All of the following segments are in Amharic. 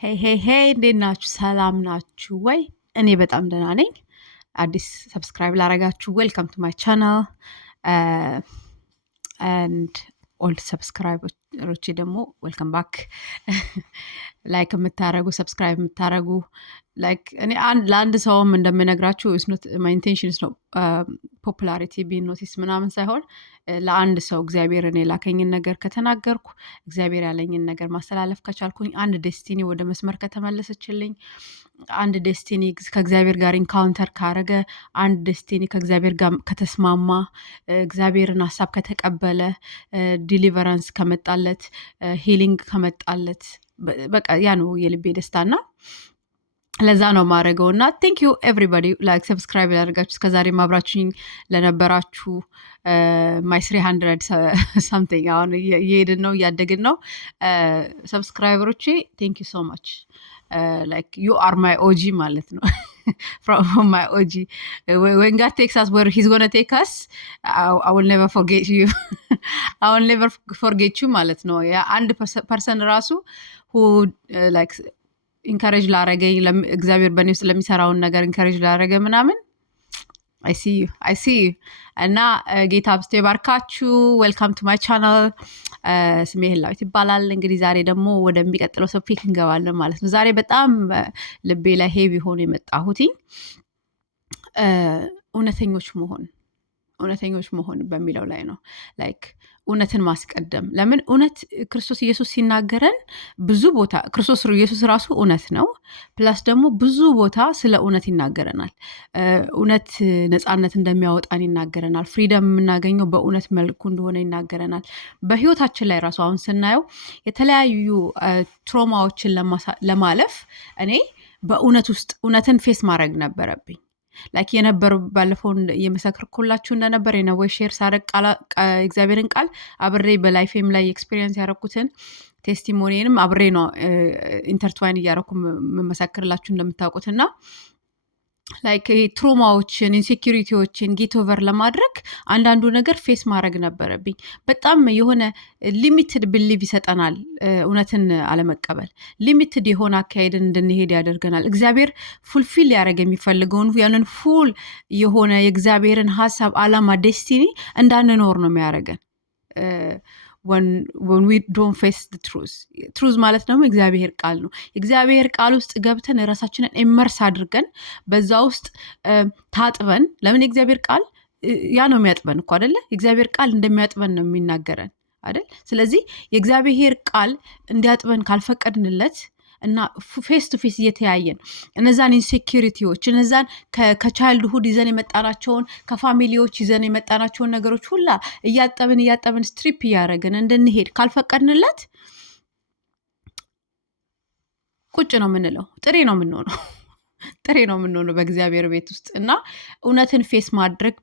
ሄይ እንዴት ናችሁ? ሰላም ናችሁ ወይ? እኔ በጣም ደህና ነኝ። አዲስ ሰብስክራይብ ላረጋችሁ ዌልካም ቱ ማይ ቻናል ኤንድ ኦልድ ሰብስክራይበሮቼ ደግሞ ዌልካም ባክ። ላይክ የምታረጉ ሰብስክራይብ የምታረጉ ላይክ እኔ ለአንድ ሰውም እንደምነግራችሁ ማይ ኢንቴንሽን ነው ፖፑላሪቲ ቢን ኖቲስ ምናምን ሳይሆን ለአንድ ሰው እግዚአብሔርን የላከኝን ነገር ከተናገርኩ እግዚአብሔር ያለኝን ነገር ማስተላለፍ ከቻልኩኝ አንድ ዴስቲኒ ወደ መስመር ከተመለሰችልኝ አንድ ዴስቲኒ ከእግዚአብሔር ጋር ኢንካውንተር ካረገ አንድ ዴስቲኒ ከእግዚአብሔር ጋር ከተስማማ እግዚአብሔርን ሀሳብ ከተቀበለ ዲሊቨራንስ ከመጣለት ሂሊንግ ከመጣለት በቃ ያ ነው የልቤ ደስታና ለዛ ነው ማድረገው እና ቴንክ ዩ ኤቭሪባዲ ላይክ ሰብስክራይብ ያደርጋችሁ እስከዛሬ ማብራችሁኝ ለነበራችሁ ማይ 300 something አሁን እየሄድን ነው እያደግን ነው ሰብስክራይበሮቼ ቴንክ ዩ ሶ ማች like you are my OG ማለት ነው from my OG when God takes us where he's going to take us I will never forget you I will never forget you ማለት ነው ያ አንድ ፐርሰን ራሱ who like ኢንካሬጅ ላረገኝ እግዚአብሔር በእኔ ውስጥ ለሚሰራውን ነገር ኢንካሬጅ ላረገ ምናምን I see you እና ጌታ አብስቶ ይባርካችሁ ዌልካም ቱ ማይ ቻናል ስሜ ህላዊት ይባላል እንግዲህ ዛሬ ደግሞ ወደሚቀጥለው ቶፒክ እንገባለን ማለት ነው ዛሬ በጣም ልቤ ላይ ሄቪ ሆኖ የመጣሁት እውነተኞች መሆን በሚለው ላይ ነው ላይክ እውነትን ማስቀደም ለምን እውነት ክርስቶስ ኢየሱስ ሲናገረን ብዙ ቦታ ክርስቶስ ኢየሱስ ራሱ እውነት ነው ፕላስ ደግሞ ብዙ ቦታ ስለ እውነት ይናገረናል እውነት ነፃነት እንደሚያወጣን ይናገረናል ፍሪደም የምናገኘው በእውነት መልኩ እንደሆነ ይናገረናል በህይወታችን ላይ ራሱ አሁን ስናየው የተለያዩ ትሮማዎችን ለማለፍ እኔ በእውነት ውስጥ እውነትን ፌስ ማድረግ ነበረብኝ ላይክ የነበር ባለፈው የመሰክርኩላችሁ እንደነበር የነወይ ሼር ሳረቅ እግዚአብሔርን ቃል አብሬ በላይፌም ላይ ኤክስፒሪየንስ ያረኩትን ቴስቲሞኒንም አብሬ ነው ኢንተርትዋይን እያረኩ መመሰክርላችሁ እንደምታውቁትና ላይክ ትሮማዎችን ኢንሴኪሪቲዎችን ጌት ኦቨር ለማድረግ አንዳንዱ ነገር ፌስ ማድረግ ነበረብኝ በጣም የሆነ ሊሚትድ ብሊቭ ይሰጠናል እውነትን አለመቀበል ሊሚትድ የሆነ አካሄድን እንድንሄድ ያደርገናል እግዚአብሔር ፉልፊል ያደረገ የሚፈልገውን ያንን ፉል የሆነ የእግዚአብሔርን ሀሳብ አላማ ዴስቲኒ እንዳንኖር ነው የሚያደርገን when we don't face the truth ማለት ደግሞ እግዚአብሔር ቃል ነው እግዚአብሔር ቃል ውስጥ ገብተን ራሳችንን ኢመርስ አድርገን በዛ ውስጥ ታጥበን ለምን እግዚአብሔር ቃል ያ ነው የሚያጥበን እኮ አይደለ እግዚአብሔር ቃል እንደሚያጥበን ነው የሚናገረን አይደል ስለዚህ የእግዚአብሔር ቃል እንዲያጥበን ካልፈቀድንለት እና ፌስ ቱ ፌስ እየተያየን እነዛን ኢንሴኪሪቲዎች እነዛን ከቻይልድሁድ ይዘን የመጣናቸውን ከፋሚሊዎች ይዘን የመጣናቸውን ነገሮች ሁላ እያጠብን ስትሪፕ እያደረግን እንድንሄድ ካልፈቀድንለት ቁጭ ነው የምንለው ጥሬ ነው የምንሆነው በእግዚአብሔር ቤት ውስጥ እና እውነትን ፌስ ማድረግ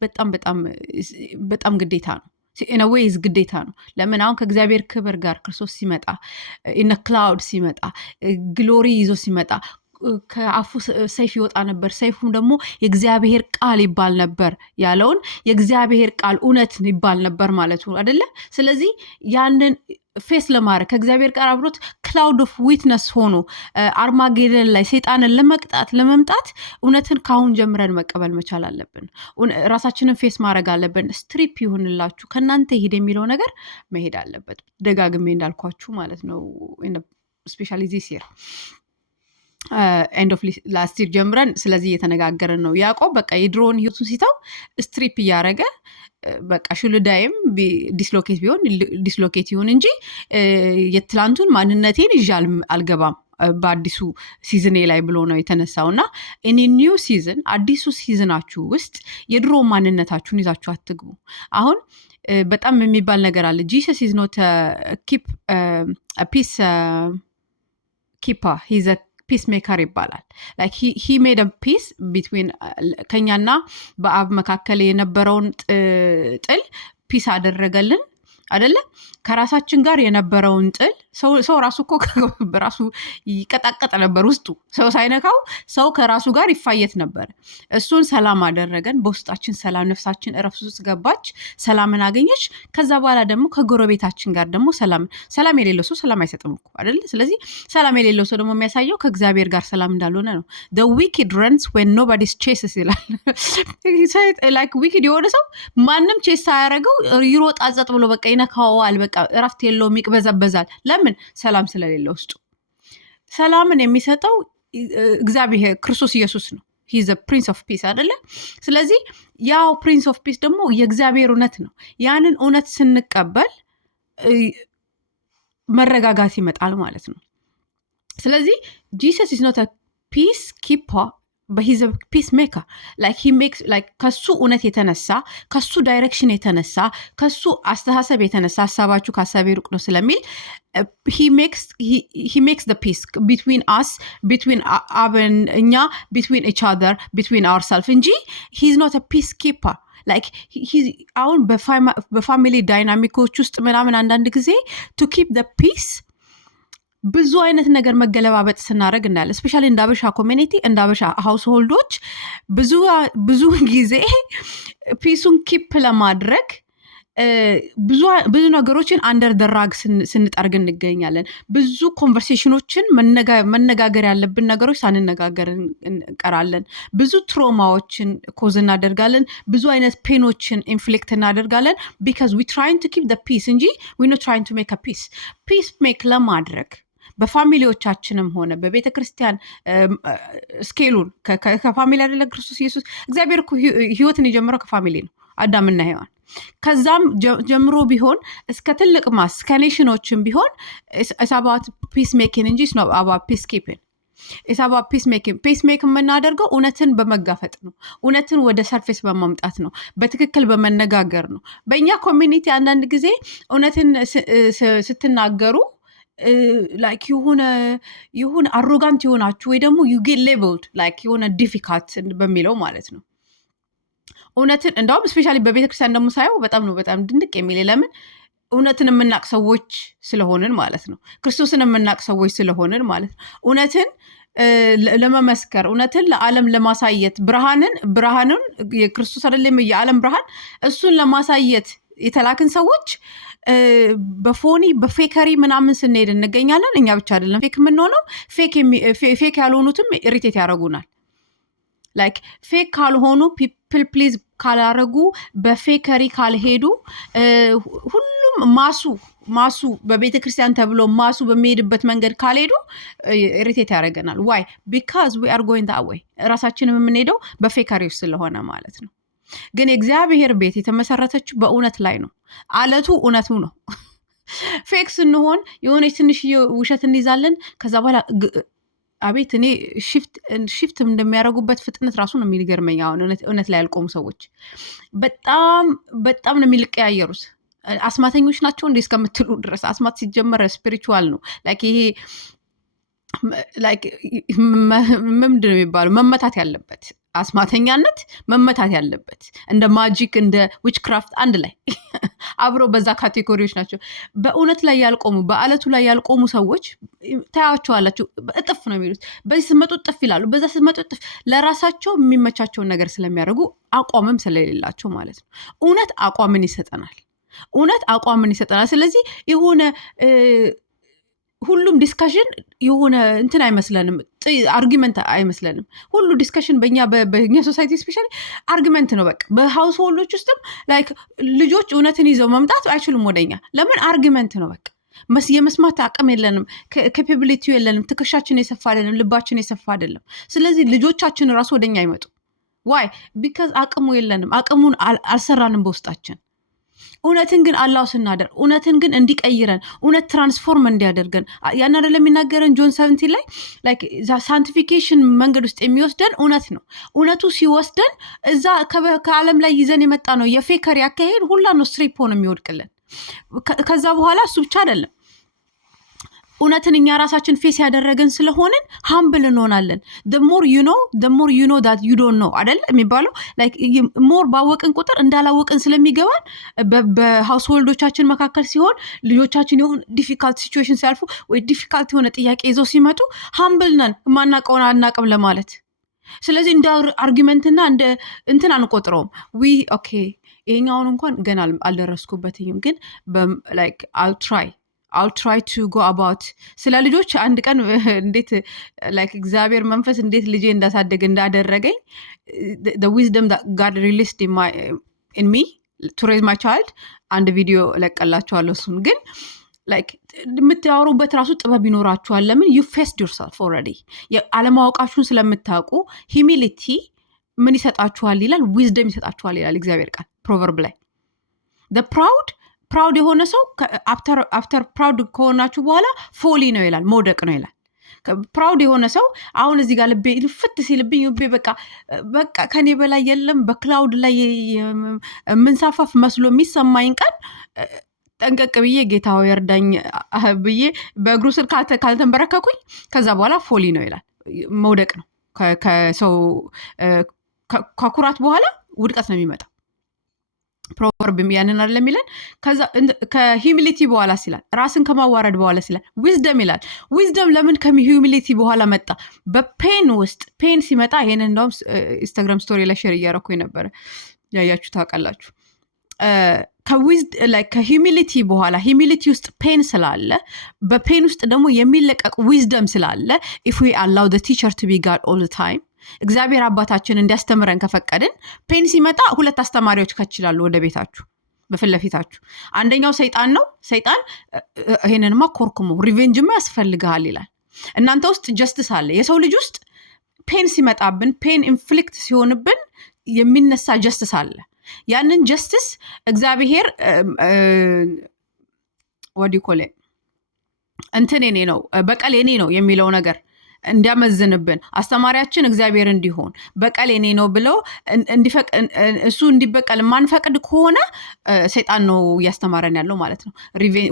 በጣም ግዴታ ነው in a way is ግዴታ ነው ለምን አሁን ከእግዚአብሔር ክብር ጋር ክርስቶስ ሲመጣ in a cloud ሲመጣ ግሎሪ ይዞ ሲመጣ ከአፉ ሰይፍ ይወጣ ነበር ሰይፉም ደግሞ የእግዚአብሔር ቃል ይባል ነበር ያለውን የእግዚአብሔር ቃል እውነት ይባል ነበር ማለት ነው አይደለ ስለዚህ ያንን ፌስ ለማድረግ ከእግዚአብሔር ጋር አብሮት ክላውድ ኦፍ ዊትነስ ሆኖ አርማጌደን ላይ ሰይጣንን ለመምጣት እውነትን ካሁን ጀምረን መቀበል መቻል አለብን ራሳችንን ፌስ ማድረግ አለብን ስትሪፕ ይሁንላችሁ ከናንተ ሄድ የሚለው ነገር መሄድ አለበት ደጋግሜ እንዳልኳችሁ ማለት ነው ስፔሻሊ ዚስ ይር ኤንድ ኦፍ ላስት ይር ጀምረን ስለዚህ እየተነጋገርን ነው ያዕቆብ በቃ የድሮውን ህይወቱን ሲታው ስትሪፕ እያደረገ በቃ ሹልዳይም ዲስሎኬት ቢሆን ዲስሎኬት ይሁን እንጂ የትላንቱን ማንነቴን ይዤ አልገባም በአዲሱ ሲዝኔ ላይ ብሎ ነው የተነሳውና እኔ ኒው ሲዝን አዲሱ ሲዝናችሁ ውስጥ የድሮ ማንነታችሁን ይዛችሁ አትግቡ አሁን በጣም የሚባል ነገር አለ ጂሰስ ኢዝ ኖት ኪፕ ፒስ ኪፐር ሂዝ ፒስ ሜከር ይባላል like he made a peace between ከኛና በአብ መካከል የነበረውን ጥል ፒስ አደረገልን አይደለ? ከራሳችን ጋር የነበረውን ጥል ሰው ራሱ እኮ በራሱ ይቀጣቀጥ ነበር ውስጡ ሰው ሳይነካው ሰው ከራሱ ጋር ይፋየት ነበር። እሱን ሰላም አደረገን። በውስጣችን ሰላም፣ ነፍሳችን እረፍት ውስጥ ገባች፣ ሰላምን አገኘች። ከዛ በኋላ ደግሞ ከጎረቤታችን ጋር ደግሞ ሰላም የሌለው ሰው ሰላም አይሰጥም እኮ አይደለ? ስለዚህ ሰላም የሌለው ሰው ደግሞ የሚያሳየው ከእግዚአብሔር ጋር ሰላም እንዳልሆነ ነው። the wicked runs when nobody's chases ይላል። like wicked የሆነ ሰው ማንም ቼስ ሳያደርገው ይሮጣል ጸጥ ብሎ በቃ ይነካዋል። በቃ እረፍት የለውም፣ ይቅበዘበዛል። ለምን? ሰላም ስለሌለ ውስጡ። ሰላምን የሚሰጠው እግዚአብሔር ክርስቶስ ኢየሱስ ነው። ሂዝ ፕሪንስ ኦፍ ፒስ አይደለ? ስለዚህ ያው ፕሪንስ ኦፍ ፒስ ደግሞ የእግዚአብሔር እውነት ነው። ያንን እውነት ስንቀበል መረጋጋት ይመጣል ማለት ነው። ስለዚህ ጂሰስ ኢዝ ኖት ፒስ ኪፐር but he's a peacemaker. like he makes like ከሱ እውነት የተነሳ ከሱ ዳይሬክሽን የተነሳ ከሱ አስተሳሰብ የተነሳ ሐሳባችሁ ከሐሳቤ ሩቅ ነው ስለሚል he makes the peace between us, between እኛ between each other, between ourselves እንጂ he's not a peacekeeper. like አሁን በፋሚሊ ዳይናሚኮች ውስጥ ምናምን አንዳንድ ጊዜ to keep the peace ብዙ አይነት ነገር መገለባበጥ ስናደርግ እናያለን። ስፔሻሊ እንደ አበሻ ኮሚኒቲ፣ እንደ አበሻ ሃውስሆልዶች ብዙ ጊዜ ፒሱን ኪፕ ለማድረግ ብዙ ነገሮችን አንደር ደራግ ስንጠርግ እንገኛለን። ብዙ ኮንቨርሴሽኖችን መነጋገር ያለብን ነገሮች ሳንነጋገር እንቀራለን። ብዙ ትሮማዎችን ኮዝ እናደርጋለን። ብዙ አይነት ፔኖችን ኢንፍሊክት እናደርጋለን። ቢካዝ ዊ ትራይንግ ቱ ኪፕ ዘ ፒስ እንጂ ዊ ኖት ትራይንግ ቱ ሜክ አ ፒስ ሜክ ለማድረግ በፋሚሊዎቻችንም ሆነ በቤተ ክርስቲያን ስኬሉን ከፋሚሊ አይደለ? ክርስቶስ ኢየሱስ እግዚአብሔር እኮ ህይወትን የጀመረው ከፋሚሊ ነው፣ አዳምና ሔዋን። ከዛም ጀምሮ ቢሆን እስከ ትልቅ ማስ ከኔሽኖችም ቢሆን አባውት ፒስ ሜኪንግ እንጂ ነው አባውት ፒስ ኪፒንግ ኢሳባ ፒስ ሜክ የምናደርገው እውነትን በመጋፈጥ ነው። እውነትን ወደ ሰርፌስ በማምጣት ነው። በትክክል በመነጋገር ነው። በእኛ ኮሚኒቲ አንዳንድ ጊዜ እውነትን ስትናገሩ ላይክ የሆነ አሮጋንት የሆናችሁ ወይ ደግሞ ዩ ጌት ሌብልድ ላይክ የሆነ ዲፊካልት በሚለው ማለት ነው። እውነትን እንደውም ስፔሻሊ በቤተክርስቲያን ደግሞ ሳየው በጣም ድንቅ የሚል ለምን እውነትን የምናቅ ሰዎች ስለሆንን ማለት ነው። ክርስቶስን የምናቅ ሰዎች ስለሆንን ማለት ነው። እውነትን ለመመስከር እውነትን ለዓለም ለማሳየት ብርሃንን የክርስቶስ አይደለም የዓለም ብርሃን እሱን ለማሳየት የተላክን ሰዎች በፎኒ በፌከሪ ምናምን ስንሄድ እንገኛለን። እኛ ብቻ አይደለም ፌክ የምንሆነው፣ ፌክ ያልሆኑትም ኢሪቴት ያደርጉናል። ላይክ ፌክ ካልሆኑ ፒፕል ፕሊዝ ካላረጉ በፌከሪ ካልሄዱ ሁሉም ማሱ በቤተ ክርስቲያን ተብሎ ማሱ በሚሄድበት መንገድ ካልሄዱ ኢሪቴት ያደርገናል። ዋይ ቢካዝ ዊ አር ጎይንግ ዳት ዌይ ራሳችንም የምንሄደው በፌከሪዎች ስለሆነ ማለት ነው። ግን የእግዚአብሔር ቤት የተመሰረተችው በእውነት ላይ ነው። አለቱ እውነቱ ነው። ፌክ ስንሆን የሆነች ትንሽ ውሸት እንይዛለን። ከዛ በኋላ አቤት እኔ ሽፍት እንደሚያደርጉበት ፍጥነት ራሱ ነው የሚገርመኝ። አሁን እውነት ላይ ያልቆሙ ሰዎች በጣም ነው የሚቀያየሩት። አስማተኞች ናቸው እንዴ እስከምትሉ ድረስ። አስማት ሲጀመር ስፒሪቹዋል ነው። ላይክ ይሄ ላይክ ምንድን ነው የሚባለው መመታት ያለበት አስማተኛነት መመታት ያለበት እንደ ማጂክ እንደ ዊችክራፍት አንድ ላይ አብሮ በዛ ካቴጎሪዎች ናቸው። በእውነት ላይ ያልቆሙ በአለቱ ላይ ያልቆሙ ሰዎች ታያቸዋላችሁ። እጥፍ ነው የሚሉት። በዚህ ስትመጡ እጥፍ ይላሉ፣ በዛ ስትመጡ እጥፍ። ለራሳቸው የሚመቻቸውን ነገር ስለሚያደርጉ አቋምም ስለሌላቸው ማለት ነው። እውነት አቋምን ይሰጠናል። ስለዚህ የሆነ ሁሉም ዲስካሽን የሆነ እንትን አይመስለንም፣ አርጊመንት አይመስለንም። ሁሉ ዲስካሽን በእኛ ሶሳይቲ ስፔሻሊ አርጊመንት ነው። በቃ በሃውስሆልዶች ውስጥም ላይክ ልጆች እውነትን ይዘው መምጣት አይችሉም ወደኛ። ለምን? አርጊመንት ነው። በቃ የመስማት አቅም የለንም፣ ካፓቢሊቲው የለንም፣ ትከሻችን የሰፋ አይደለም፣ ልባችን የሰፋ አይደለም። ስለዚህ ልጆቻችን ራሱ ወደኛ አይመጡ። ዋይ? ቢካዝ አቅሙ የለንም፣ አቅሙን አልሰራንም በውስጣችን። እውነትን ግን አላው ስናደር እውነትን ግን እንዲቀይረን እውነት ትራንስፎርም እንዲያደርገን ያን አይደለም የሚናገረን ጆን 17 ላይ ላይክ ሳንቲፊኬሽን መንገድ ውስጥ የሚወስደን እውነት ነው። እውነቱ ሲወስደን እዛ ከዓለም ላይ ይዘን የመጣ ነው የፌከሪ አካሄድ ሁላ ነው ስትሪፕ ሆኖ የሚወድቅልን። ከዛ በኋላ እሱ ብቻ አይደለም እውነትን እኛ ራሳችን ፌስ ያደረገን ስለሆንን ሃምብል እንሆናለን። the more you know that you don't know አይደል የሚባለው። ላይክ ሞር ባወቅን ቁጥር እንዳላወቅን ስለሚገባን በሃውስሆልዶቻችን መካከል ሲሆን ልጆቻችን የሆነ ዲፊካልት ሲቹዌሽን ሲያልፉ ወይ ዲፊካልት የሆነ ጥያቄ ይዘው ሲመጡ ሃምብል ነን፣ ማናቀውን አናቅም ለማለት። ስለዚህ እንደ አርጊመንትና እንደ እንትን አንቆጥረውም። ኦኬ ይሄኛውን እንኳን ገና አልደረስኩበትም፣ ግን ላይክ I'll try to go about ስለ ልጆች አንድ ቀን እንዴት like እግዚአብሔር መንፈስ እንዴት ልጄ እንዳሳደገ እንዳደረገኝ the wisdom that God released in me to raise my child አንድ ቪዲዮ ለቀላችኋለሁ። እሱን ግን like የምታወሩበት ራሱ ጥበብ ይኖራችኋል። ለምን you faced yourself already አለማወቃችሁን ስለምታውቁ humility ምን ይሰጣችኋል ይላል? wisdom ይሰጣችኋል ይላል እግዚአብሔር ቃል ፕሮቨርብ ላይ። the ፕራውድ የሆነ ሰው አፍተር ፕራውድ ከሆናችሁ በኋላ ፎሊ ነው ይላል፣ መውደቅ ነው ይላል። ፕራውድ የሆነ ሰው አሁን እዚህ ጋር ልቤ ፍት ሲልብኝ ልቤ በቃ ከኔ በላይ የለም በክላውድ ላይ ምንሳፋፍ መስሎ የሚሰማኝ ቀን ጠንቀቅ ብዬ ጌታ ሆይ እርዳኝ ብዬ በእግሩ ስር ካልተንበረከኩኝ ከዛ በኋላ ፎሊ ነው ይላል፣ መውደቅ ነው። ከሰው ከኩራት በኋላ ውድቀት ነው የሚመጣው። ፕሮቨርብ ያንን አይደለም ይላል። ከዛ ከሂዩሚሊቲ በኋላ ሲላል ራስን ከማዋረድ በኋላ ሲላል ዊዝደም ይላል። ዊዝደም ለምን ከሂዩሚሊቲ በኋላ መጣ? በፔን ውስጥ ፔን ሲመጣ ይሄን እንደውም ኢንስታግራም ስቶሪ ላይ ሼር እያረኩኝ ነበረ፣ ያያችሁ ታውቃላችሁ። ከሂዩሚሊቲ በኋላ ሂዩሚሊቲ ውስጥ ፔን ስላለ በፔን ውስጥ ደግሞ የሚለቀቅ ዊዝደም ስላለ if we allow the teacher to be God all the time እግዚአብሔር አባታችን እንዲያስተምረን ከፈቀድን ፔን ሲመጣ ሁለት አስተማሪዎች ከችላሉ ወደ ቤታችሁ በፊት ለፊታችሁ። አንደኛው ሰይጣን ነው። ሰይጣን ይሄንንማ ኮርኩሞ ሪቬንጅማ ያስፈልግሃል ይላል። እናንተ ውስጥ ጀስቲስ አለ። የሰው ልጅ ውስጥ ፔን ሲመጣብን ፔን ኢንፍሊክት ሲሆንብን የሚነሳ ጀስቲስ አለ። ያንን ጀስቲስ እግዚአብሔር ወዲኮሌ እንትን የኔ ነው በቀል የኔ ነው የሚለው ነገር እንዲያመዝንብን አስተማሪያችን እግዚአብሔር እንዲሆን በቀል የኔ ነው ብሎ እሱ እንዲበቀል ማንፈቅድ ከሆነ ሰይጣን ነው እያስተማረን ያለው ማለት ነው።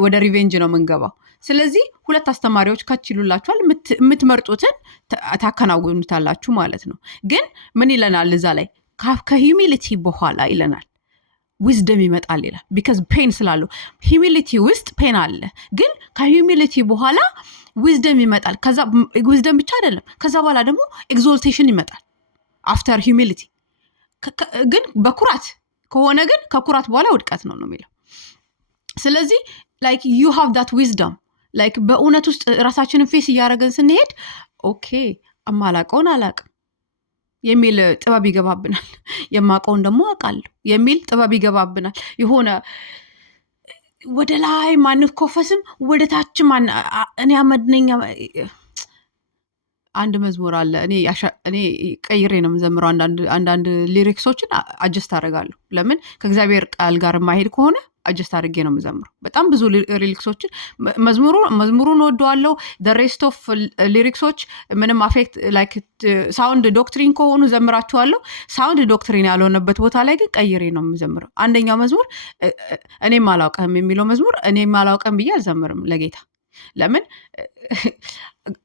ወደ ሪቬንጅ ነው የምንገባው። ስለዚህ ሁለት አስተማሪዎች ከችሉላችኋል፣ የምትመርጡትን ታከናውኑታላችሁ ማለት ነው። ግን ምን ይለናል እዛ ላይ? ከሂዩሚሊቲ በኋላ ይለናል ዊዝደም ይመጣል ይላል። ቢካዝ ፔን ስላለው ሂዩሚሊቲ ውስጥ ፔን አለ፣ ግን ከሂዩሚሊቲ በኋላ ዊዝደም ይመጣል። ከዛ ዊዝደም ብቻ አይደለም፣ ከዛ በኋላ ደግሞ ኤግዞልቴሽን ይመጣል አፍተር ሂዩሚሊቲ። ግን በኩራት ከሆነ ግን ከኩራት በኋላ ውድቀት ነው የሚለው። ስለዚህ ላይክ ዩ ሃቭ ዳት ዊዝደም ላይክ በእውነት ውስጥ ራሳችንን ፌስ እያደረገን ስንሄድ ኦኬ አማላቀውን አላቅም የሚል ጥበብ ይገባብናል። የማቀውን ደግሞ አውቃለሁ የሚል ጥበብ ይገባብናል። የሆነ ወደ ላይ ማንኮፈስም ወደ ታች እኔ አመድነኛ። አንድ መዝሙር አለ እኔ ቀይሬ ነው የምዘምረው። አንዳንድ ሊሪክሶችን አጀስት አደርጋለሁ። ለምን ከእግዚአብሔር ቃል ጋር የማይሄድ ከሆነ አጀስት አድርጌ ነው የምዘምረው። በጣም ብዙ ሊሪክሶችን መዝሙሩን ወደዋለሁ። ሬስት ኦፍ ሊሪክሶች ምንም አፌክት ላይክ ሳውንድ ዶክትሪን ከሆኑ ዘምራችኋለሁ። ሳውንድ ዶክትሪን ያልሆነበት ቦታ ላይ ግን ቀይሬ ነው የምዘምረው። አንደኛው መዝሙር እኔም አላውቅም የሚለው መዝሙር እኔም አላውቅም ብዬ አልዘምርም ለጌታ። ለምን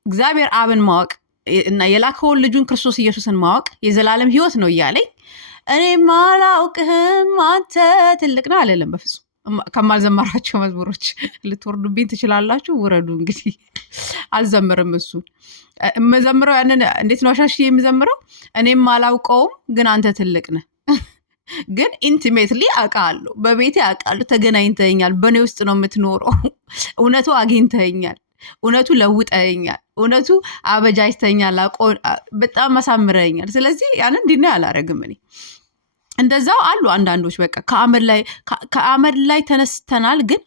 እግዚአብሔር አብን ማወቅ እና የላከውን ልጁን ክርስቶስ ኢየሱስን ማወቅ የዘላለም ሕይወት ነው እያለኝ እኔም አላውቅህም አንተ ትልቅ ነህ አለለም። በፍጹም ከማልዘመራቸው መዝሙሮች ልትወርዱብኝ ትችላላችሁ፣ ውረዱ። እንግዲህ አልዘምርም። እሱን የምዘምረው ያንን እንዴት ነው አሻሽ የምዘምረው? እኔም አላውቀውም ግን አንተ ትልቅ ነህ። ግን ኢንቲሜትሊ አውቃለሁ፣ በቤቴ አውቃለሁ። ተገናኝተኛል፣ በእኔ ውስጥ ነው የምትኖረው። እውነቱ አግኝተኛል፣ እውነቱ ለውጠኛል፣ እውነቱ አበጃጅተኛል፣ በጣም አሳምረኛል። ስለዚህ ያንን እንዲና ያላረግም እኔ እንደዛው አሉ አንዳንዶች በቃ ከአመድ ላይ ተነስተናል፣ ግን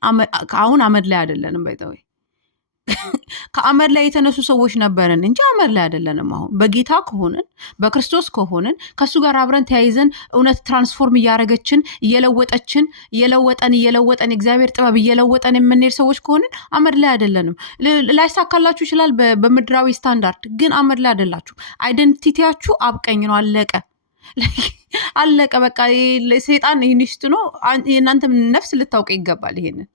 አሁን አመድ ላይ አይደለንም። ባይተወይ ከአመድ ላይ የተነሱ ሰዎች ነበርን እንጂ አመድ ላይ አይደለንም። አሁን በጌታ ከሆንን በክርስቶስ ከሆንን ከሱ ጋር አብረን ተያይዘን እውነት ትራንስፎርም እያረገችን እየለወጠን እግዚአብሔር ጥበብ እየለወጠን የምንሄድ ሰዎች ከሆንን አመድ ላይ አይደለንም። ላይሳካላችሁ ይችላል በምድራዊ ስታንዳርድ፣ ግን አመድ ላይ አይደላችሁ። አይደንቲቲያችሁ አብቀኝ ነው። አለቀ በቃ። ሰይጣን ይህንሽት ነው። የእናንተም ነፍስ ልታውቅ ይገባል ይሄንን።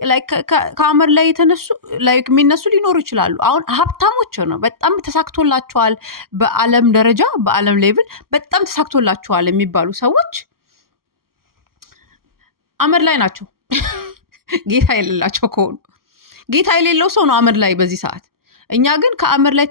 ላይክ ከአመድ ላይ የተነሱ ላይክ የሚነሱ ሊኖሩ ይችላሉ። አሁን ሀብታሞች ነው በጣም ተሳክቶላቸዋል፣ በአለም ደረጃ በአለም ሌቭል በጣም ተሳክቶላቸዋል የሚባሉ ሰዎች አመድ ላይ ናቸው። ጌታ የሌላቸው ከሆኑ ጌታ የሌለው ሰው ነው አመድ ላይ በዚህ ሰዓት። እኛ ግን ከአመድ ላይ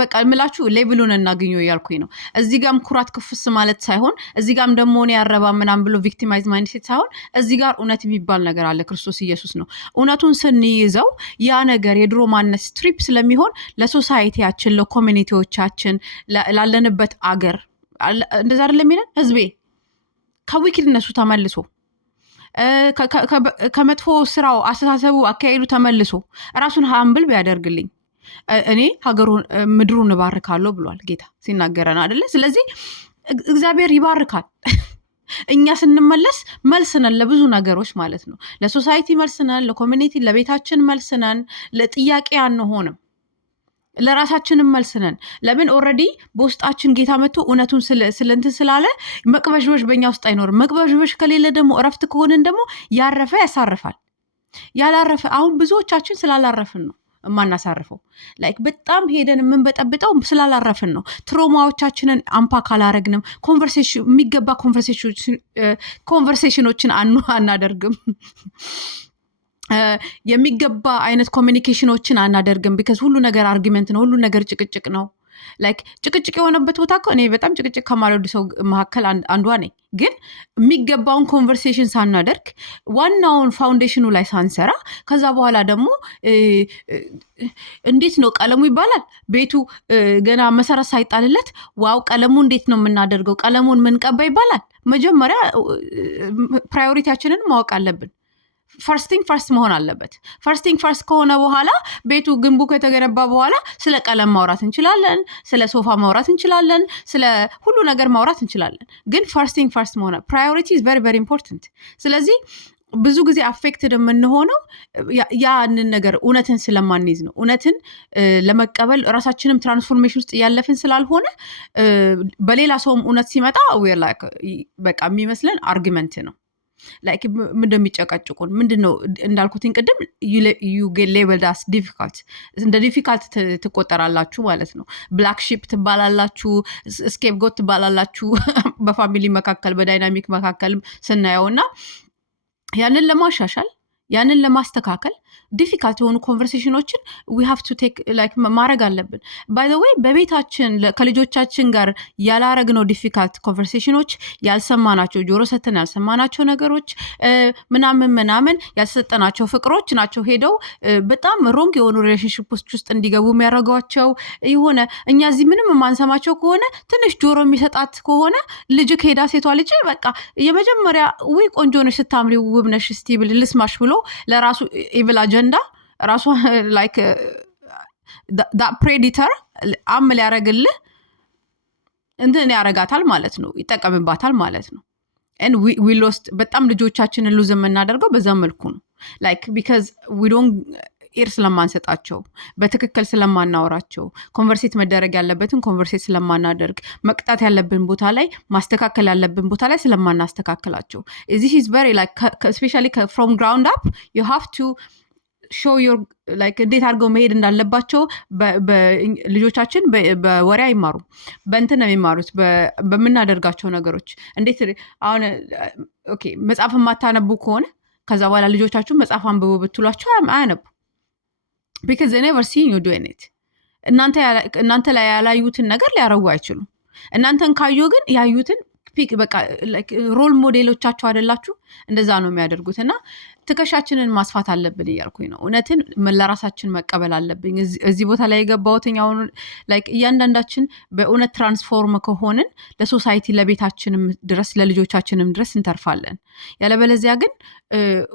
በቃ ምላችሁ ሌቭሉን እናገኘው እያልኩኝ ነው። እዚህ ጋም ኩራት ክፍስ ማለት ሳይሆን እዚህ ጋም ደግሞ እኔ ያረባ ምናምን ብሎ ቪክቲማይዝ ማይንድሴት ሳይሆን እዚህ ጋር እውነት የሚባል ነገር አለ። ክርስቶስ ኢየሱስ ነው። እውነቱን ስንይዘው ያ ነገር የድሮ ማንነት ስትሪፕ ስለሚሆን ለሶሳይቲያችን፣ ለኮሚኒቲዎቻችን፣ ላለንበት አገር እንደዛ አይደለም የሚለን ህዝቤ ከዊክድነሱ ተመልሶ ከመጥፎ ስራው አስተሳሰቡ አካሄዱ ተመልሶ ራሱን ሀምብል ቢያደርግልኝ እኔ ሀገሩን ምድሩን እባርካለሁ ብሏል ጌታ ሲናገረን አይደለ? ስለዚህ እግዚአብሔር ይባርካል። እኛ ስንመለስ መልስነን ለብዙ ነገሮች ማለት ነው። ለሶሳይቲ መልስነን፣ ለኮሚኒቲ ለቤታችን መልስነን፣ ለጥያቄ አንሆንም፣ ለራሳችንም መልስነን። ለምን ኦልሬዲ በውስጣችን ጌታ መጥቶ እውነቱን ስለንትን ስላለ መቅበዥበዥ በእኛ ውስጥ አይኖርም። መቅበዥበዥ ከሌለ ደግሞ እረፍት ከሆንን ደግሞ ያረፈ ያሳርፋል። ያላረፈ አሁን ብዙዎቻችን ስላላረፍን ነው የማናሳርፈው። ላይክ በጣም ሄደን የምንበጠብጠው ስላላረፍን ነው። ትሮማዎቻችንን አምፓክ አላረግንም። የሚገባ ኮንቨርሴሽኖችን አናደርግም። የሚገባ አይነት ኮሚኒኬሽኖችን አናደርግም። ቢካዝ ሁሉ ነገር አርጊመንት ነው፣ ሁሉ ነገር ጭቅጭቅ ነው። ላይክ ጭቅጭቅ የሆነበት ቦታ እኮ እኔ በጣም ጭቅጭቅ ከማልወድ ሰው መካከል አንዷ ነኝ። ግን የሚገባውን ኮንቨርሴሽን ሳናደርግ ዋናውን ፋውንዴሽኑ ላይ ሳንሰራ ከዛ በኋላ ደግሞ እንዴት ነው ቀለሙ ይባላል ቤቱ ገና መሰረት ሳይጣልለት ዋው ቀለሙ እንዴት ነው የምናደርገው፣ ቀለሙን ምንቀባ ይባላል። መጀመሪያ ፕራዮሪቲያችንን ማወቅ አለብን። ፈርስቲንግ ፈርስት መሆን አለበት። ፈርስቲንግ ፈርስት ከሆነ በኋላ ቤቱ ግንቡ ከተገነባ በኋላ ስለ ቀለም ማውራት እንችላለን፣ ስለ ሶፋ ማውራት እንችላለን፣ ስለ ሁሉ ነገር ማውራት እንችላለን። ግን ፈርስቲንግ ፈርስት መሆን ፕራዮሪቲ ኢዝ ቨሪ ቨሪ ኢምፖርታንት። ስለዚህ ብዙ ጊዜ አፌክትድ የምንሆነው ያንን ነገር እውነትን ስለማንይዝ ነው። እውነትን ለመቀበል ራሳችንም ትራንስፎርሜሽን ውስጥ እያለፍን ስላልሆነ በሌላ ሰውም እውነት ሲመጣ በቃ የሚመስለን አርጊመንት ነው። ላይክ ምንድነው የሚጨቃጭቁን? ምንድነው እንዳልኩትኝ ቅድም ዩ ጌት ሌበልድ አስ ዲፊካልት፣ እንደ ዲፊካልት ትቆጠራላችሁ ማለት ነው። ብላክ ሺፕ ትባላላችሁ፣ ስኬፕ ጎት ትባላላችሁ በፋሚሊ መካከል በዳይናሚክ መካከልም ስናየው እና ያንን ለማሻሻል ያንን ለማስተካከል ዲፊካልት የሆኑ ኮንቨርሴሽኖችን ዊ ሃቭ ቱ ቴክ ላይክ ማድረግ አለብን። ባይ ዘ ዌይ በቤታችን ከልጆቻችን ጋር ያላረግነው ዲፊካልት ኮንቨርሴሽኖች፣ ያልሰማናቸው ጆሮ ሰተን ያልሰማናቸው ነገሮች ምናምን ያልሰጠናቸው ፍቅሮች ናቸው ሄደው በጣም ሮንግ የሆኑ ሪሌሽንሽፖች ውስጥ እንዲገቡ የሚያደርጓቸው። የሆነ እኛ እዚህ ምንም የማንሰማቸው ከሆነ ትንሽ ጆሮ የሚሰጣት ከሆነ ልጅ ከሄዳ ሴቷ ልጅ በቃ የመጀመሪያ ውይ ቆንጆ ነሽ፣ ስታምሪ፣ ውብ ነሽ፣ እስቲ ልስማሽ ብሎ ለራሱ ኢቭል አጀንዳ ራሱ ላይክ ፕሬዲተር አምል ያደረግልህ እንትን ያረጋታል ማለት ነው፣ ይጠቀምባታል ማለት ነው። and we lost በጣም ልጆቻችንን ሉዝ የምናደርገው በዛ መልኩ ነው። ላይክ ቢካዝ we don't ኤር ስለማንሰጣቸው፣ በትክክል ስለማናወራቸው፣ ኮንቨርሴት መደረግ ያለበትን ኮንቨርሴት ስለማናደርግ፣ መቅጣት ያለብን ቦታ ላይ ማስተካከል ያለብን ቦታ ላይ ስለማናስተካከላቸው this is very like especially from ground up you have to show your like እንዴት አድርገው መሄድ እንዳለባቸው። ልጆቻችን በወሬ አይማሩም፣ በእንትን ነው የሚማሩት፣ በምናደርጋቸው ነገሮች። እንዴት አሁን ኦኬ መጽሐፍ የማታነቡ ከሆነ ከዛ በኋላ ልጆቻችሁ መጽሐፍ አንብቡ ብትሏቸው አያነቡ። because they never seen you doing it። እናንተ ላይ ያላዩትን ነገር ሊያረጉ አይችሉም። እናንተን ካዩ ግን ያዩትን ፒክ በቃ ሮል ሞዴሎቻቸው አይደላችሁ? እንደዛ ነው የሚያደርጉት። እና ትከሻችንን ማስፋት አለብን እያልኩኝ ነው። እውነትን ለራሳችን መቀበል አለብኝ። እዚህ ቦታ ላይ የገባሁትኝ አሁን ላይክ እያንዳንዳችን በእውነት ትራንስፎርም ከሆንን ለሶሳይቲ ለቤታችንም ድረስ ለልጆቻችንም ድረስ እንተርፋለን። ያለበለዚያ ግን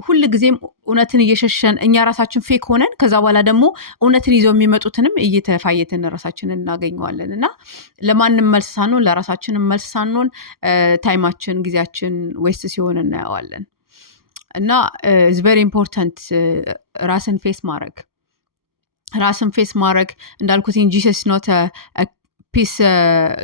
ሁል ጊዜም እውነትን እየሸሸን እኛ ራሳችን ፌክ ሆነን ከዛ በኋላ ደግሞ እውነትን ይዘው የሚመጡትንም እየተፋየትን ራሳችንን እናገኘዋለን። እና ለማንም መልስ ሳንሆን ለራሳችንም መልስ ሳንሆን ታይማችን ጊዜያችን ዌስት ሲሆን እናየዋለን። እና ኢዝ ቬሪ ኢምፖርታንት ራስን ፌስ ማድረግ እንዳልኩት ጂሰስ ኖት ፒስ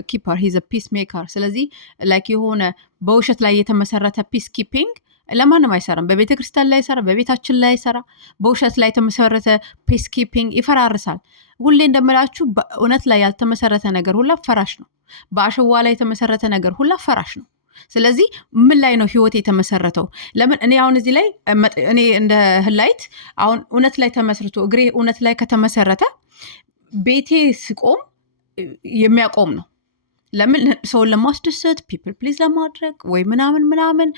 ኪፐር ሂዝ ፒስ ሜከር። ስለዚህ ላይክ የሆነ በውሸት ላይ የተመሰረተ ፒስ ኪፒንግ ለማንም አይሰራም። በቤተ ክርስቲያን ላይ አይሰራ፣ በቤታችን ላይ አይሰራ። በውሸት ላይ የተመሰረተ ፒስ ኪፒንግ ይፈራርሳል። ሁሌ እንደምላችሁ በእውነት ላይ ያልተመሰረተ ነገር ሁላ ፈራሽ ነው። በአሸዋ ላይ የተመሰረተ ነገር ሁላ ፈራሽ ነው። ስለዚህ ምን ላይ ነው ህይወት የተመሰረተው? ለምን እኔ አሁን እዚህ ላይ እኔ እንደ ህላይት አሁን እውነት ላይ ተመስርቶ እግሬ እውነት ላይ ከተመሰረተ ቤቴ ስቆም የሚያቆም ነው። ለምን ሰውን ለማስደሰት ፒፕል ፕሊዝ ለማድረግ ወይ ምናምን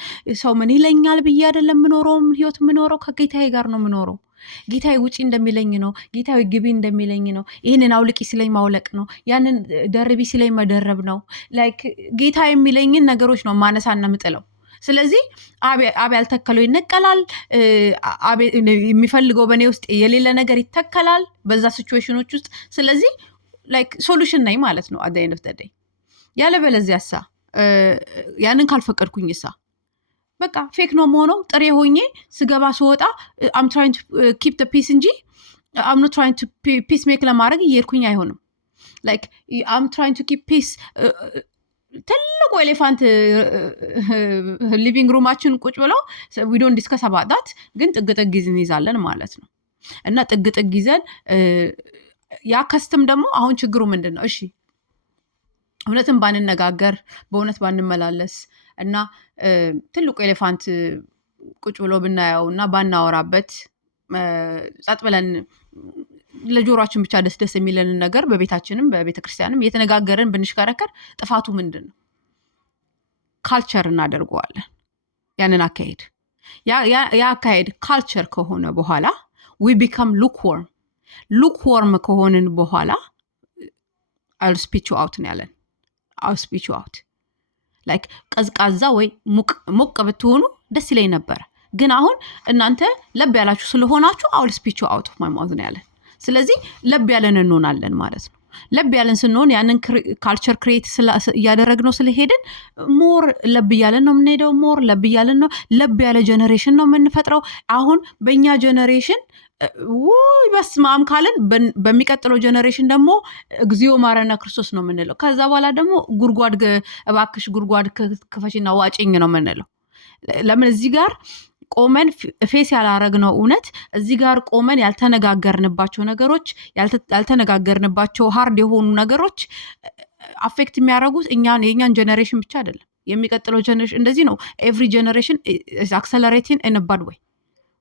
ሰው ምን ይለኛል ብዬ አይደለም የምኖረው። ህይወት የምኖረው ከጌታዬ ጋር ነው የምኖረው። ጌታዬ ውጪ እንደሚለኝ ነው። ጌታዬ ግቢ እንደሚለኝ ነው። ይህንን አውልቂ ሲለኝ ማውለቅ ነው። ያንን ደርቢ ሲለኝ መደረብ ነው። ላይክ ጌታ የሚለኝን ነገሮች ነው ማነሳና ምጥለው። ስለዚህ አብ ያልተከለው ይነቀላል። የሚፈልገው በእኔ ውስጥ የሌለ ነገር ይተከላል በዛ ሲቹዌሽኖች ውስጥ። ስለዚህ ላይክ ሶሉሽን ነኝ ማለት ነው አት ዘ ኤንድ ኦፍ ዘ ዴይ። ያለበለዚያ ሳ ያንን ካልፈቀድኩኝ ሳ በቃ ፌክ ነው መሆነው። ጥሬ ሆኜ ስገባ ስወጣ አም ትራይንግ ቱ ኪፕ ዘ ፒስ እንጂ አም ኖት ትራይንግ ቱ ፒስ ሜክ ለማድረግ እየሄድኩኝ አይሆንም። ላይክ አም ትራይንግ ቱ ኪፕ ፒስ ትልቁ ኤሌፋንት ሊቪንግ ሩማችን ቁጭ ብለው ዊ ዶንት ዲስከስ አባውት ዳት፣ ግን ጥግ ይዘን ይዛለን ማለት ነው። እና ጥግ ይዘን ያ ከስትም ደግሞ አሁን ችግሩ ምንድን ነው? እሺ እውነትን ባንነጋገር በእውነት ባንመላለስ እና ትልቁ ኤሌፋንት ቁጭ ብሎ ብናየው እና ባናወራበት ጸጥ ብለን ለጆሮአችን ብቻ ደስ የሚለንን ነገር በቤታችንም በቤተ ክርስቲያንም እየተነጋገርን ብንሽከረከር ጥፋቱ ምንድን ነው? ካልቸር እናደርገዋለን ያንን አካሄድ። ያ አካሄድ ካልቸር ከሆነ በኋላ we become lukewarm ከሆንን በኋላ I'll speak you out ነው ያለን። I'll speak you out ላይክ ቀዝቃዛ ወይ ሙቅ ብትሆኑ ደስ ይለኝ ነበር፣ ግን አሁን እናንተ ለብ ያላችሁ ስለሆናችሁ አውል ስፒቹ አውት ኦፍ ማይ ማውዝ ነው ያለን። ስለዚህ ለብ ያለን እንሆናለን ማለት ነው። ለብ ያለን ስንሆን ያንን ካልቸር ክሬት እያደረግነው ስለሄድን ሞር ለብ ያለን ነው የምንሄደው። ሞር ለብ ያለን ነው፣ ለብ ያለ ጀነሬሽን ነው የምንፈጥረው። አሁን በእኛ ጀነሬሽን ውይ በስማም ካለን በሚቀጥለው ጀነሬሽን ደግሞ እግዚኦ ማረና ክርስቶስ ነው የምንለው። ከዛ በኋላ ደግሞ ጉድጓድ እባክሽ ጉድጓድ ክፈሽና ዋጭኝ ነው የምንለው። ለምን እዚህ ጋር ቆመን ፌስ ያላረግነው እውነት፣ እዚህ ጋር ቆመን ያልተነጋገርንባቸው ነገሮች፣ ያልተነጋገርንባቸው ሃርድ የሆኑ ነገሮች አፌክት የሚያደርጉት የእኛን ጀነሬሽን ብቻ አይደለም፣ የሚቀጥለው ጀነሬሽን። እንደዚህ ነው ኤቭሪ ጀነሬሽን አክሰለሬቲንግ ኢን ባድ ወይ፣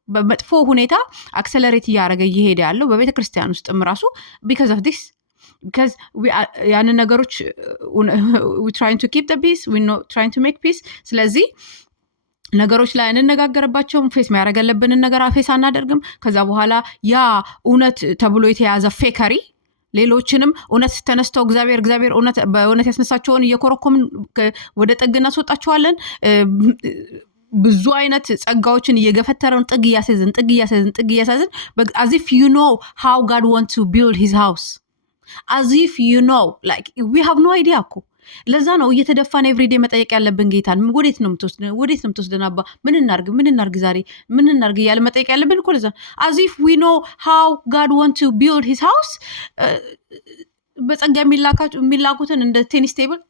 በመጥፎ ሁኔታ አክሰለሬት እያደረገ እየሄደ ያለው በቤተ ክርስቲያን ውስጥም ራሱ ቢካዝ ኦፍ ዲስ because ያንን ነገሮች we trying to keep the peace, we not trying to make peace። ስለዚህ ነገሮች ላይ እንነጋገርባቸውም፣ ፌስ ማድረግ ያለብንን ነገር ፌስ አናደርግም። ከዛ በኋላ ያ እውነት ተብሎ የተያዘ ፌከሪ ሌሎችንም እውነት ተነስተው እግዚአብሔር በእውነት ያስነሳቸውን እየኮረኮምን ወደ ጥግ እናስወጣቸዋለን። ብዙ አይነት ጸጋዎችን እየገፈተረውን ጥግ እያሳዝን as if you know how God wants to build his house, as if you know, like we have no idea እኮ። ለዛ ነው እየተደፋን ኤቭሪዴ መጠየቅ ያለብን ጌታን ወዴት ነው የምትወስደን አባ፣ ምን እናርግ ዛሬ ምን እናርግ እያለ መጠየቅ ያለብን እኮ። ለዛ as if we know how God wants to build his house። በጸጋ የሚላኩትን እንደ ቴኒስ ቴብል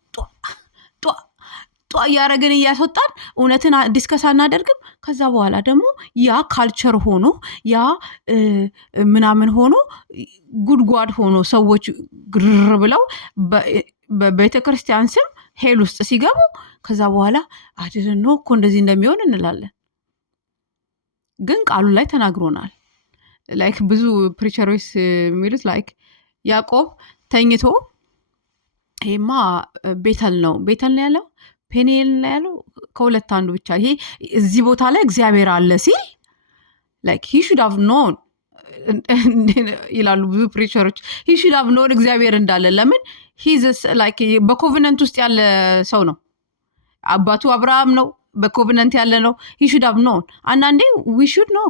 እያረግን እያስወጣን እውነትን ዲስከስ አናደርግም። ከዛ በኋላ ደግሞ ያ ካልቸር ሆኖ ያ ምናምን ሆኖ ጉድጓድ ሆኖ ሰዎች ግር ብለው በቤተ ክርስቲያን ስም ሄል ውስጥ ሲገቡ ከዛ በኋላ አይደለም ነው እኮ እንደዚህ እንደሚሆን እንላለን። ግን ቃሉ ላይ ተናግሮናል። ላይክ ብዙ ፕሪቸሮች የሚሉት ላይክ ያዕቆብ ተኝቶ ይሄማ ቤተል ነው ያለው ፔኒኤል ላይ ያለው ከሁለት አንዱ ብቻ። ይሄ እዚህ ቦታ ላይ እግዚአብሔር አለ ሲል ላይክ he should have known ይላሉ ብዙ ፕሪቸሮች። he should have known እግዚአብሔር እንዳለ። ለምን he's like በኮቨነንት ውስጥ ያለ ሰው ነው። አባቱ አብርሃም ነው፣ በኮቨነንት ያለ ነው። he should have known። አንዳንዴ we should know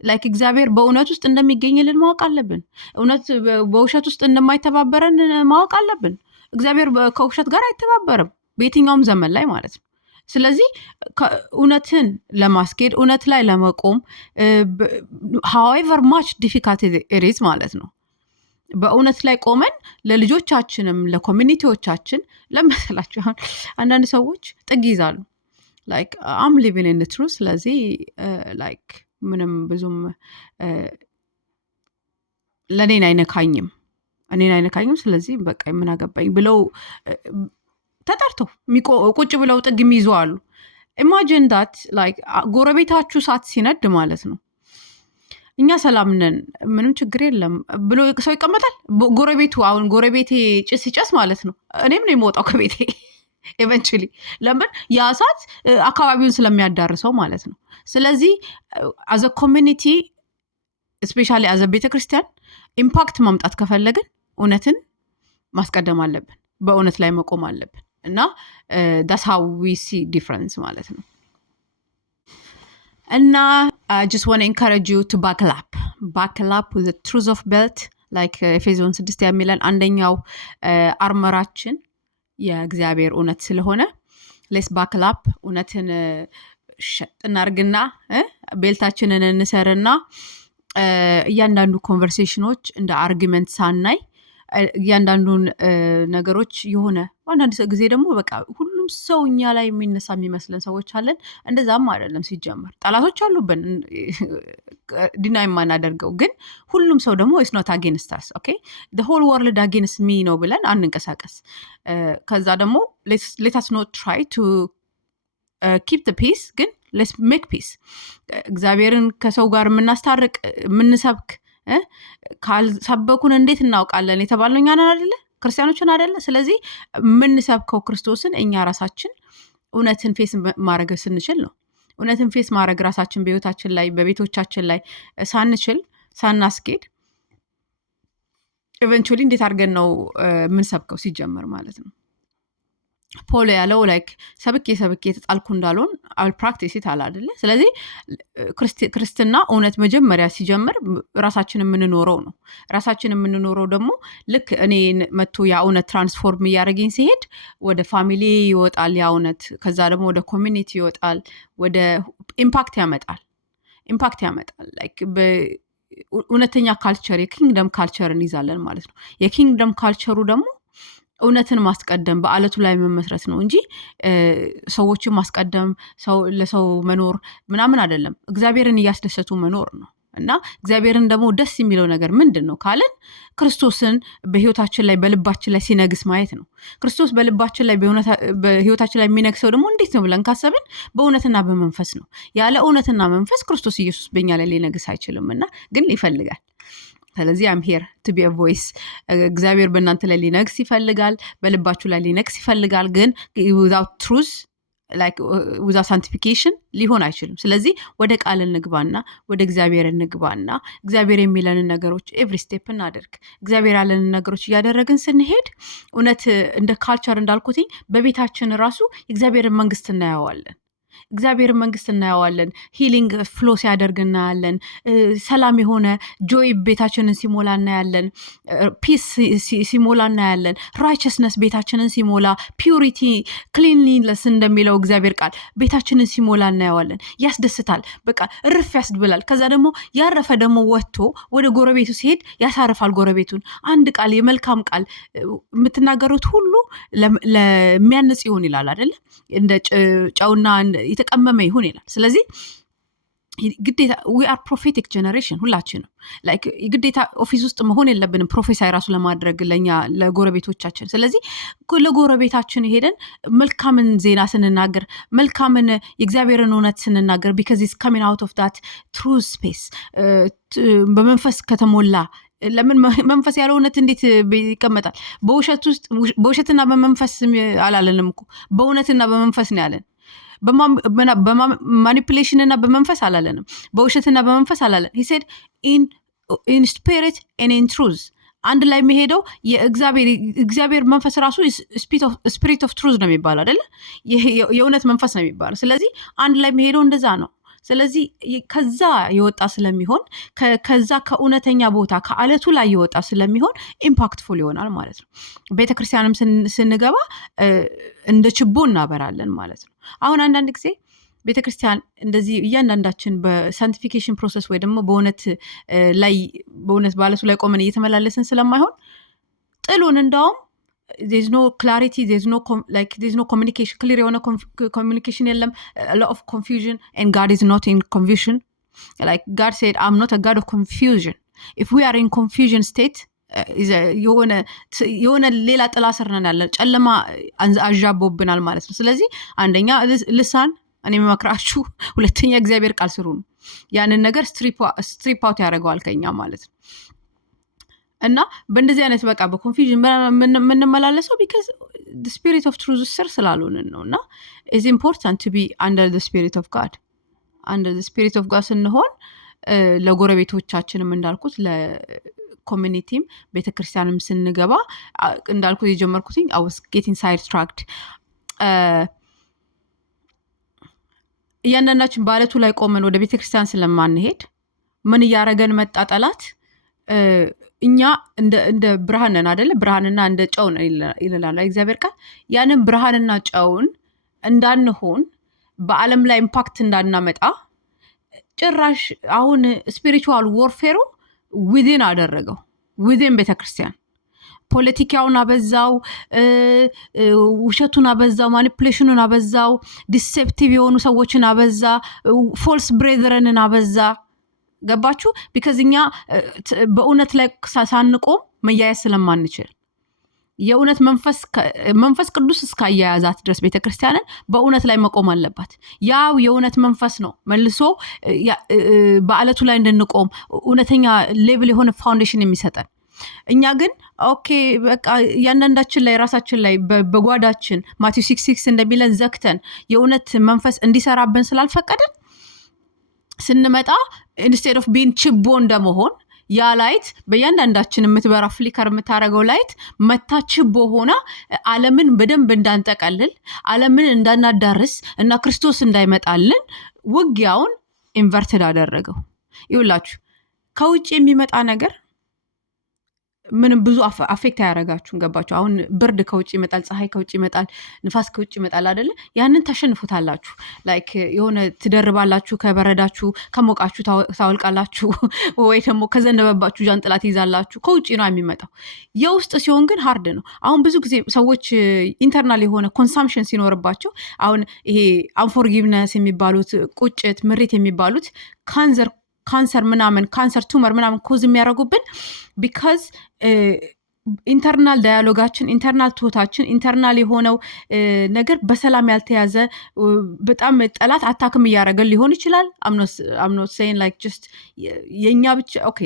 ላይክ እግዚአብሔር በእውነት ውስጥ እንደሚገኝልን ማወቅ አለብን። እውነት በውሸት ውስጥ እንደማይተባበረን ማወቅ አለብን። እግዚአብሔር ከውሸት ጋር አይተባበርም በየትኛውም ዘመን ላይ ማለት ነው። ስለዚህ እውነትን ለማስኬድ እውነት ላይ ለመቆም however much difficult it is ማለት ነው በእውነት ላይ ቆመን ለልጆቻችንም ለኮሚኒቲዎቻችን ለመሰላችሁ አንዳንድ ሰዎች ጥግ ይዛሉ። like I'm living in the truth ስለዚህ like ምንም ብዙም ለኔን አይነካኝም ስለዚህ በቃ ምን አገባኝ ብለው ተጣርተው ቁጭ ብለው ጥግ የሚይዙ አሉ። ኢማጂን ዳት ላይክ ጎረቤታችሁ ሳት ሲነድ ማለት ነው እኛ ሰላም ነን ምንም ችግር የለም ብሎ ሰው ይቀመጣል። ጎረቤቱ አሁን ጎረቤቴ ጭስ ሲጨስ ማለት ነው እኔም ነው የምወጣው ከቤቴ ኤቨንቹሊ ለምን ያ እሳት አካባቢውን ስለሚያዳርሰው ማለት ነው። ስለዚህ አዘ ኮሚኒቲ ስፔሻሊ አዘ ቤተክርስቲያን ኢምፓክት ማምጣት ከፈለግን እውነትን ማስቀደም አለብን፣ በእውነት ላይ መቆም አለብን እና that's how we see difference ማለት ነው። እና I just want to encourage you to buckle up with the truth of belt like ኤፌሶን 6 የሚለን አንደኛው አርመራችን የእግዚአብሔር እውነት ስለሆነ let's buckle up እውነትን እናርግና ቤልታችንን እንሰርና እያንዳንዱ ኮንቨርሴሽኖች እንደ አርጊመንት ሳናይ እያንዳንዱን ነገሮች የሆነ አንዳንድ ጊዜ ደግሞ በቃ ሁሉም ሰው እኛ ላይ የሚነሳ የሚመስለን ሰዎች አለን። እንደዛም አይደለም ሲጀመር ጠላቶች አሉብን ዲናይ የማናደርገው ግን ሁሉም ሰው ደግሞ is not against us okay the whole world against me ነው ብለን አንንቀሳቀስ። ከዛ ደግሞ let us not try to keep the peace ግን let's make peace እግዚአብሔርን ከሰው ጋር የምናስታርቅ የምንሰብክ ካልሰበኩን እንዴት እናውቃለን የተባለው እኛ ነን አይደለ ክርስቲያኖችን አይደለ። ስለዚህ የምንሰብከው ክርስቶስን እኛ ራሳችን እውነትን ፌስ ማድረግ ስንችል ነው። እውነትን ፌስ ማድረግ ራሳችን በህይወታችን ላይ በቤቶቻችን ላይ ሳንችል ሳናስኬድ ኢቨንቹሊ እንዴት አድርገን ነው የምንሰብከው ሲጀመር ማለት ነው። ፖል ያለው ላይክ ሰብኬ ተጣልኩ እንዳልሆን አል ፕራክቲስ ይታል አይደለ። ስለዚህ ክርስትና እውነት መጀመሪያ ሲጀምር ራሳችን የምንኖረው ነው። ራሳችን የምንኖረው ደግሞ ልክ እኔ መጥቶ ያ እውነት ትራንስፎርም እያደረገኝ ሲሄድ ወደ ፋሚሊ ይወጣል ያ እውነት፣ ከዛ ደግሞ ወደ ኮሚኒቲ ይወጣል፣ ወደ ኢምፓክት ያመጣል ላይክ እውነተኛ ካልቸር የኪንግደም ካልቸርን ይዛለን ማለት ነው። የኪንግደም ካልቸሩ ደግሞ እውነትን ማስቀደም በአለቱ ላይ መመስረት ነው እንጂ ሰዎችን ማስቀደም ለሰው መኖር ምናምን አይደለም። እግዚአብሔርን እያስደሰቱ መኖር ነው። እና እግዚአብሔርን ደግሞ ደስ የሚለው ነገር ምንድን ነው ካለን ክርስቶስን በህይወታችን ላይ በልባችን ላይ ሲነግስ ማየት ነው። ክርስቶስ በልባችን ላይ በህይወታችን ላይ የሚነግሰው ደግሞ እንዴት ነው ብለን ካሰብን በእውነትና በመንፈስ ነው። ያለ እውነትና መንፈስ ክርስቶስ ኢየሱስ በእኛ ላይ ሊነግስ አይችልም እና ግን ይፈልጋል። ስለዚህ I'm here to be a voice እግዚአብሔር በእናንተ ላይ ሊነግስ ይፈልጋል፣ በልባችሁ ላይ ሊነግስ ይፈልጋል። ግን without truth like without sanctification ሊሆን አይችልም። ስለዚህ ወደ ቃል እንግባና ወደ እግዚአብሔር እንግባና እግዚአብሔር የሚለንን ነገሮች ኤቭሪ ስቴፕ እናደርግ። እግዚአብሔር ያለንን ነገሮች እያደረግን ስንሄድ እውነት እንደ ካልቸር እንዳልኩትኝ በቤታችን ራሱ የእግዚአብሔርን መንግስት እናየዋለን። እግዚአብሔር መንግስት እናየዋለን። ሂሊንግ ፍሎ ሲያደርግ እናያለን። ሰላም የሆነ ጆይ ቤታችንን ሲሞላ እናያለን። ፒስ ሲሞላ እናያለን። ራይቸስነስ ቤታችንን ሲሞላ፣ ፒዩሪቲ ክሊንሊነስ እንደሚለው እግዚአብሔር ቃል ቤታችንን ሲሞላ እናየዋለን። ያስደስታል። በቃ እርፍ ያስብላል። ከዛ ደግሞ ያረፈ ደግሞ ወጥቶ ወደ ጎረቤቱ ሲሄድ ያሳርፋል ጎረቤቱን። አንድ ቃል የመልካም ቃል የምትናገሩት ሁሉ ለሚያንጽ ይሆን ይላል አይደለ? እንደ ጨውና የተቀመመ ይሁን ይላል። ስለዚህ ግዴታ we are prophetic generation ሁላችንም like ግዴታ ኦፊስ ውስጥ መሆን የለብንም ፕሮፌሳይ ራሱ ለማድረግ ለኛ ለጎረቤቶቻችን። ስለዚህ ለጎረቤታችን ሄደን መልካምን ዜና ስንናገር መልካምን የእግዚአብሔርን እውነት ስንናገር because it's coming out of that true space በመንፈስ ከተሞላ ለምን መንፈስ ያለው እውነት እንዴት ይቀመጣል? በውሸትና በመንፈስ አላለንም እኮ በእውነትና በመንፈስ ነው ያለን። በማኒፑሌሽን እና በመንፈስ አላለንም። በውሸትና በመንፈስ አላለን። he said in spirit and in truth አንድ ላይ የሚሄደው የእግዚአብሔር መንፈስ ራሱ spirit of truth ነው የሚባለው አይደለ? የእውነት መንፈስ ነው የሚባለው። ስለዚህ አንድ ላይ የሚሄደው እንደዛ ነው። ስለዚህ ከዛ የወጣ ስለሚሆን ከዛ ከእውነተኛ ቦታ ከአለቱ ላይ የወጣ ስለሚሆን ኢምፓክትፉል ይሆናል ማለት ነው። ቤተክርስቲያንም ስንገባ እንደ ችቦ እናበራለን ማለት ነው። አሁን አንዳንድ ጊዜ ቤተክርስቲያን እንደዚህ እያንዳንዳችን በሳንቲፊኬሽን ፕሮሰስ ወይ ደግሞ በእውነት ባለቱ ላይ ቆመን እየተመላለስን ስለማይሆን ጥሉን እንዳውም there's no clarity, there's no communication, clear የሆነ communication የለም, a lot of confusion, and God is not in confusion. Like God said, I'm not a God of confusion. If we are in confusion state, የሆነ ሌላ ጥላ ስር ነን ያለን, ጨለማ አዣቦብናል ማለት ነው። ስለዚህ አንደኛ ልሳን እኔ መመክራችሁ፣ ሁለተኛ እግዚአብሔር ቃል ስሩ ነው። ያንን ነገር ስትሪፕ አውት ያደርገዋል ከኛ ማለት ነው። እና በእንደዚህ አይነት በቃ በኮንፊውዥን የምንመላለሰው because the spirit of truth ስር ስላልሆንን ነው። እና is important to be under the spirit of God. under the spirit of God ስንሆን ለጎረቤቶቻችንም እንዳልኩት ለኮሚኒቲም ቤተክርስቲያንም ስንገባ እንዳልኩት የጀመርኩትኝ I was getting sidetracked. ያንናችን ባለቱ ላይ ቆመን ወደ ቤተክርስቲያን ስለማንሄድ ምን ያረገን መጣ ጠላት? እኛ እንደ ብርሃን ነን አይደለ? ብርሃንና እንደ ጨው ነን ይላል እግዚአብሔር ቃል። ያንን ብርሃንና ጨውን እንዳንሆን በዓለም ላይ ኢምፓክት እንዳናመጣ ጭራሽ አሁን ስፒሪቹዋል ወርፌሩ ዊዝን አደረገው። ዊዝን ቤተክርስቲያን ፖለቲካውን አበዛው፣ ውሸቱን አበዛው፣ ማኒፑሌሽኑን አበዛው፣ ዲሴፕቲቭ የሆኑ ሰዎችን አበዛ፣ ፎልስ ብሬዘረንን አበዛ። ገባችሁ? ቢካዝ እኛ በእውነት ላይ ሳንቆም መያያዝ ስለማንችል የእውነት መንፈስ ቅዱስ እስካያያዛት ድረስ ቤተክርስቲያንን በእውነት ላይ መቆም አለባት። ያው የእውነት መንፈስ ነው መልሶ በአለቱ ላይ እንድንቆም እውነተኛ ሌቭል የሆነ ፋውንዴሽን የሚሰጠን። እኛ ግን ኦኬ በቃ ያንዳንዳችን ላይ ራሳችን ላይ በጓዳችን ማቴዎስ 6:6 እንደሚለን ዘግተን የእውነት መንፈስ እንዲሰራብን ስላልፈቀድን ስንመጣ ኢንስቴድ ኦፍ ቢን ችቦ እንደመሆን ያ ላይት በእያንዳንዳችን የምትበራ ፍሊከር የምታደርገው ላይት መታ ችቦ ሆና ዓለምን በደንብ እንዳንጠቀልል፣ ዓለምን እንዳናዳርስ እና ክርስቶስ እንዳይመጣልን ውጊያውን ኢንቨርትድ አደረገው። ይውላችሁ ከውጭ የሚመጣ ነገር ምንም ብዙ አፌክት አያረጋችሁም። ገባችሁ? አሁን ብርድ ከውጭ ይመጣል፣ ፀሐይ ከውጭ ይመጣል፣ ንፋስ ከውጭ ይመጣል አይደለ? ያንን ታሸንፉታላችሁ። ላይክ የሆነ ትደርባላችሁ፣ ከበረዳችሁ ከሞቃችሁ ታወልቃላችሁ፣ ወይ ደግሞ ከዘነበባችሁ ጃንጥላ ትይዛላችሁ። ከውጭ ነው የሚመጣው። የውስጥ ሲሆን ግን ሃርድ ነው። አሁን ብዙ ጊዜ ሰዎች ኢንተርናል የሆነ ኮንሳምፕሽን ሲኖርባቸው አሁን ይሄ አንፎርጊቭነስ የሚባሉት ቁጭት፣ ምሬት የሚባሉት ካንሰር ምናምን ካንሰር ቱመር ምናምን ኮዝ የሚያደርጉብን ቢካዝ ኢንተርናል ዳያሎጋችን ኢንተርናል ቶታችን ኢንተርናል የሆነው ነገር በሰላም ያልተያዘ በጣም ጠላት አታክም እያደረገን ሊሆን ይችላል። አምኖት ሴይን ላይክ ጀስት የኛ ብቻ ኦኬ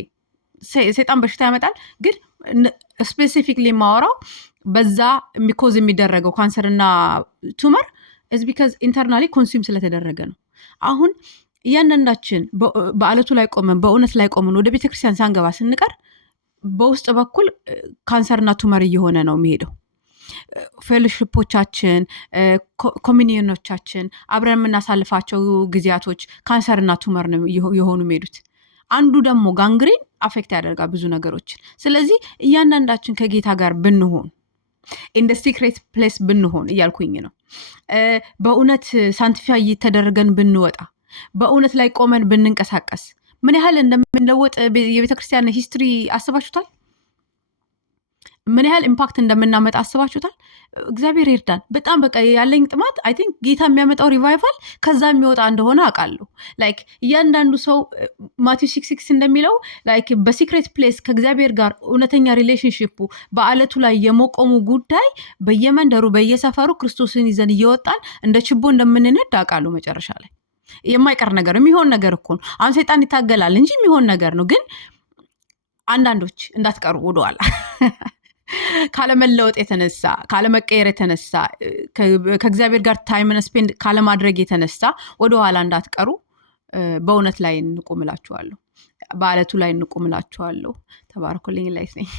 ሰይጣን በሽታ ያመጣል፣ ግን ስፔሲፊክሊ ማወራው በዛ ኮዝ የሚደረገው ካንሰርና ቱመር is because ኢንተርናሊ ኮንሱም ስለተደረገ ነው። አሁን እያንዳንዳችን በአለቱ ላይ ቆመን በእውነት ላይ ቆመን ወደ ቤተክርስቲያን ሳንገባ ስንቀር በውስጥ በኩል ካንሰርና ቱመር እየሆነ ነው የሚሄደው። ፌሎሺፖቻችን፣ ኮሚኒዮኖቻችን፣ አብረን የምናሳልፋቸው ጊዜያቶች ካንሰርና ቱመር ነው የሆኑ የሚሄዱት። አንዱ ደግሞ ጋንግሪን አፌክት ያደርጋል ብዙ ነገሮችን። ስለዚህ እያንዳንዳችን ከጌታ ጋር ብንሆን ኢን ዘ ሲክሬት ፕሌስ ብንሆን እያልኩኝ ነው። በእውነት ሳንቲፋይ ተደርገን ብንወጣ በእውነት ላይ ቆመን ብንንቀሳቀስ ምን ያህል እንደምንለወጥ የቤተክርስቲያን ሂስትሪ አስባችሁታል? ምን ያህል ኢምፓክት እንደምናመጣ አስባችሁታል? እግዚአብሔር ይርዳን። በጣም በቃ ያለኝ ጥማት አይ ቲንክ ጌታ የሚያመጣው ሪቫይቫል ከዛ የሚወጣ እንደሆነ አውቃለሁ። ላይክ እያንዳንዱ ሰው ማቴዎስ 6:6 እንደሚለው ላይክ በሲክሬት ፕሌስ ከእግዚአብሔር ጋር እውነተኛ ሪሌሽንሺፑ በአለቱ ላይ የመቆሙ ጉዳይ በየመንደሩ በየሰፈሩ ክርስቶስን ይዘን እየወጣን እንደ ችቦ እንደምንነድ አውቃለሁ። መጨረሻ ላይ የማይቀር ነገር የሚሆን ነገር እኮ ነው። አሁን ሰይጣን ይታገላል እንጂ የሚሆን ነገር ነው። ግን አንዳንዶች እንዳትቀሩ ወደኋላ ካለመለወጥ የተነሳ ካለመቀየር የተነሳ ከእግዚአብሔር ጋር ታይምን ስፔንድ ካለማድረግ የተነሳ ወደኋላ እንዳትቀሩ በእውነት ላይ እንቆምላችኋለሁ፣ በአለቱ ላይ እንቆምላችኋለሁ። ተባረኩልኝ። ላይት ነኝ።